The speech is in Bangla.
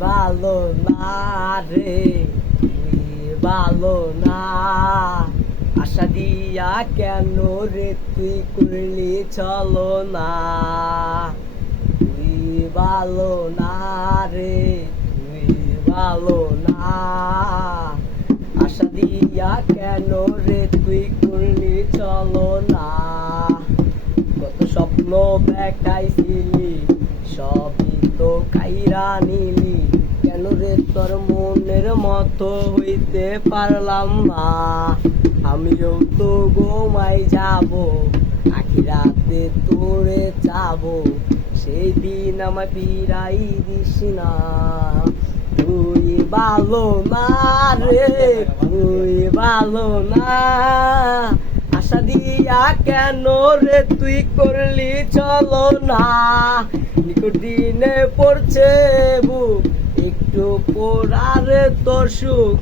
ভালো না রে, তুই ভালো না। আশা দিয়া কেন রে তুই করলি চলো না। তুই ভালো না রে, তুই ভালো না। আশা দিয়া কেন রে তুই করলি চলো না। কত স্বপ্ন দেখাইছিলি, সবই তো কাইরা নিলি। কেন রে তোর মনের মতো হইতে পারলাম না। আমিও তো ঘুমাই যাব, আখিরাতে তোরে যাবো। সেই দিন আমায় ফিরাই দিস না। তুই ভালো না রে, তুই ভালো না। আশা দিয়া কেন রে তুই করলি চলো না। নিকটিনে পড়ছে বুক, একটু পড়ারে তোর সুখ।